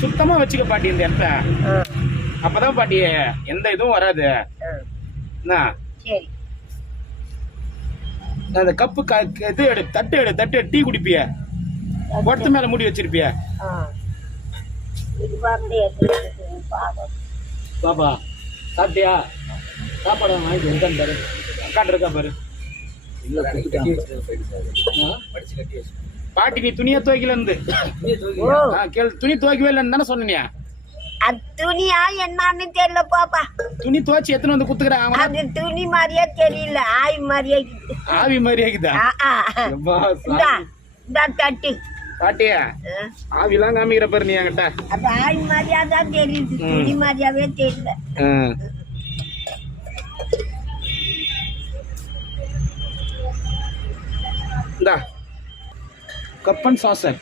சுத்தமா வச்சுக்க பாட்டி இந்த இடத்த அப்பதான் பாட்டி எந்த இதுவும் வராது. என்ன? சரி. அந்த கப்பு க- இது எடு தட்டு எடு தட்டு எடு, டீ குடிப்பிய. ஒருத்த மேல மூடி வச்சிருப்பிய. பாப்பா சாப்பிட்டியா? சாப்பாடு வாங்கி இருக்கான்னு பாரு அக்காட்டு இருக்கா பாரு. ஆ? பாட்டி நீ துணியை துவைக்கல இருந்து. துணி துவைக்கவே இல்லைன்னு தானே சொன்னியா. துணியா என்னன்னு தெரியல பாப்பா. துணி துவைச்சு எத்தனை வந்து குத்துக்கிறேன் அவன் அது துணி மாதிரியே தெரியல ஆய் மாதிரியே. ஆவி மாதிரி ஆகுதா ஆ, ஆ. எப்பா, இந்தா தட்டு. பாட்டியா. ஆவிலாம் காமிக்கிற பாரு நீ என்கிட்ட. அது ஆய் மாதிரியா தான் தெரியுது துணி மாதிரியாவே தெரியல. இந்தா. कप्पन शासक